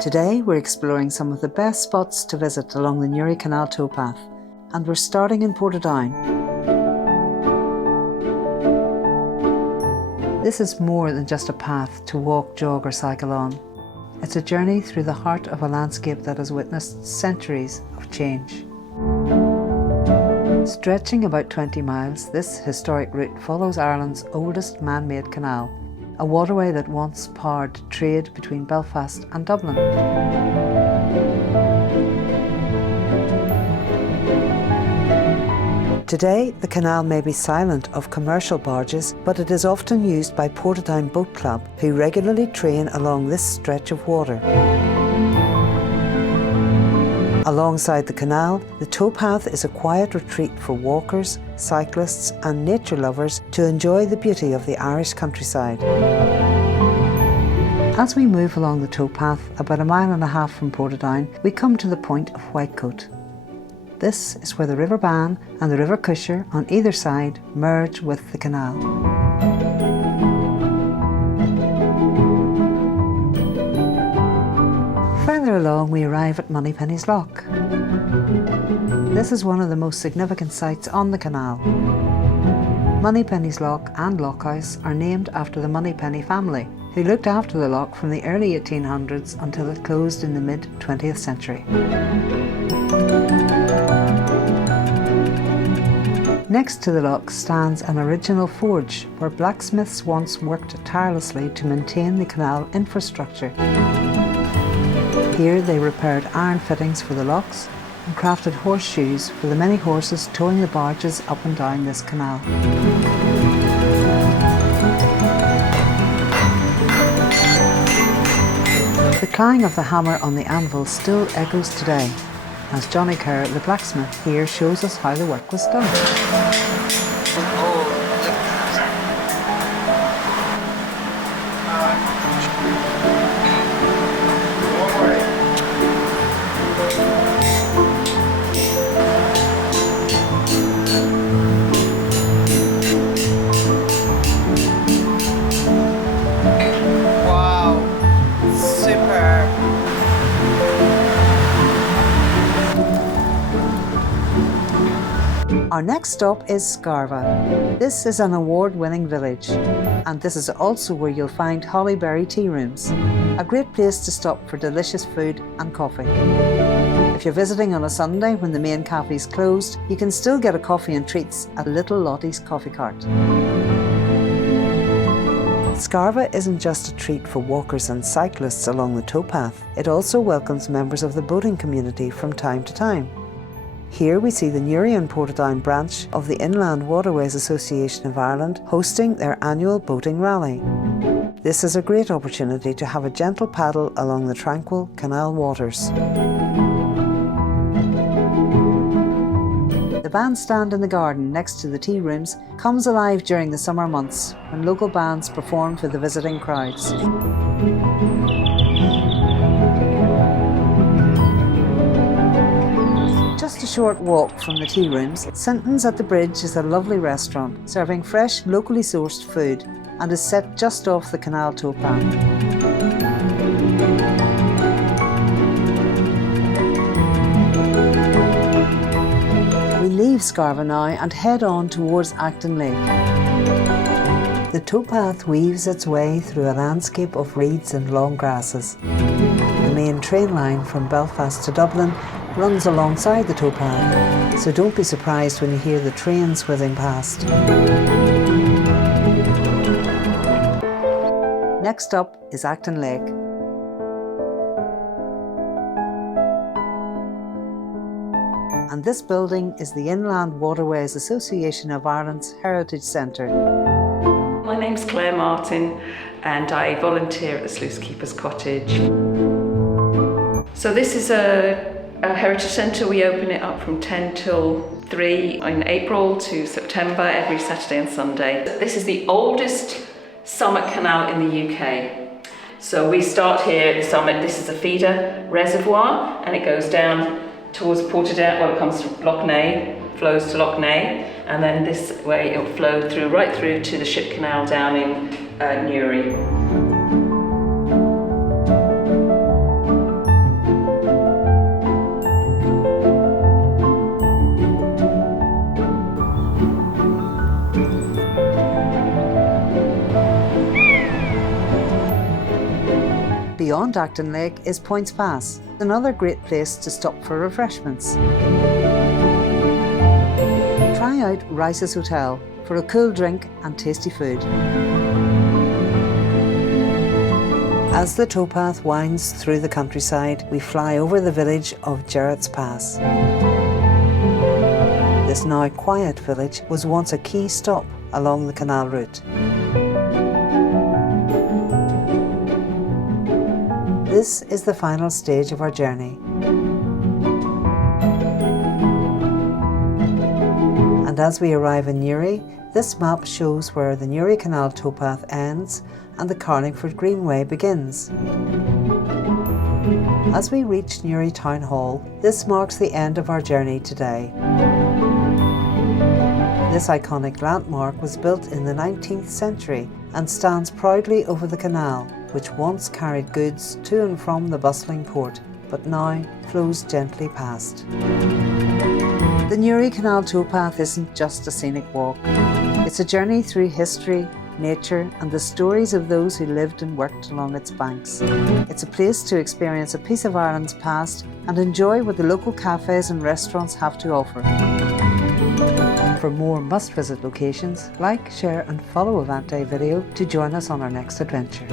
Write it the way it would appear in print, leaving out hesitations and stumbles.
Today we're exploring some of the best spots to visit along the Newry Canal Towpath, and we're starting in Portadown. This is more than just a path to walk, jog or cycle on. It's a journey through the heart of a landscape that has witnessed centuries of change. Stretching about 20 miles, this historic route follows Ireland's oldest man-made canal, a waterway that once powered trade between Belfast and Dublin. Today, the canal may be silent of commercial barges, but it is often used by Portadown Boat Club, who regularly train along this stretch of water. Alongside the canal, the towpath is a quiet retreat for walkers, cyclists and nature lovers to enjoy the beauty of the Irish countryside. As we move along the towpath, about 1.5 miles from Portadown, we come to the point of Whitecoat. This is where the River Bann and the River Cusher on either side merge with the canal. Further along we arrive at Moneypenny's Loch. This is one of the most significant sites on the canal. Moneypenny's Loch and Lochhouse are named after the Moneypenny family, who looked after the loch from the early 1800s until it closed in the mid-20th century. Next to the loch stands an original forge where blacksmiths once worked tirelessly to maintain the canal infrastructure. Here they repaired iron fittings for the locks and crafted horseshoes for the many horses towing the barges up and down this canal. The clang of the hammer on the anvil still echoes today, as Johnny Kerr, the blacksmith here, shows us how the work was done. Our next stop is Scarva. This is an award-winning village, and this is also where you'll find Hollyberry tea rooms, a great place to stop for delicious food and coffee. If you're visiting on a Sunday when the main cafe is closed, you can still get a coffee and treats at Little Lottie's Coffee Cart. Scarva isn't just a treat for walkers and cyclists along the towpath, it also welcomes members of the boating community from time to time. Here we see the Newry and Portadown branch of the Inland Waterways Association of Ireland hosting their annual boating rally. This is a great opportunity to have a gentle paddle along the tranquil canal waters. The bandstand in the garden next to the tea rooms comes alive during the summer months when local bands perform for the visiting crowds. Just a short walk from the tea rooms, Sinton's at the Bridge is a lovely restaurant serving fresh, locally sourced food and is set just off the canal towpath. We leave Scarva now and head on towards Acton Lake. The towpath weaves its way through a landscape of reeds and long grasses. The main train line from Belfast to Dublin runs alongside the towpath, so don't be surprised when you hear the trains whizzing past. Next up is Acton Lake. And this building is the Inland Waterways Association of Ireland's Heritage Centre. My name's Claire Martin and I volunteer at the Sluice Keeper's Cottage. So this is a Heritage Centre. We open it up from 10 till 3 in April to September, every Saturday and Sunday. This is the oldest summit canal in the UK. So we start here at the summit. This is a feeder reservoir and it goes down towards Portadown. Well, it comes to Loch Ney, flows to Loch Ney, and then this way it'll flow through right through to the ship canal down in Newry. Beyond Acton Lake is Points Pass, another great place to stop for refreshments. Try out Rice's Hotel for a cool drink and tasty food. As the towpath winds through the countryside, we fly over the village of Jarrett's Pass. This now quiet village was once a key stop along the canal route. This is the final stage of our journey. And as we arrive in Newry, this map shows where the Newry Canal Towpath ends and the Carlingford Greenway begins. As we reach Newry Town Hall, this marks the end of our journey today. This iconic landmark was built in the 19th century and stands proudly over the canal, which once carried goods to and from the bustling port, but now flows gently past. The Newry Canal Towpath isn't just a scenic walk. It's a journey through history, nature, and the stories of those who lived and worked along its banks. It's a place to experience a piece of Ireland's past and enjoy what the local cafes and restaurants have to offer. For more must-visit locations, like, share and follow Avante Video to join us on our next adventure.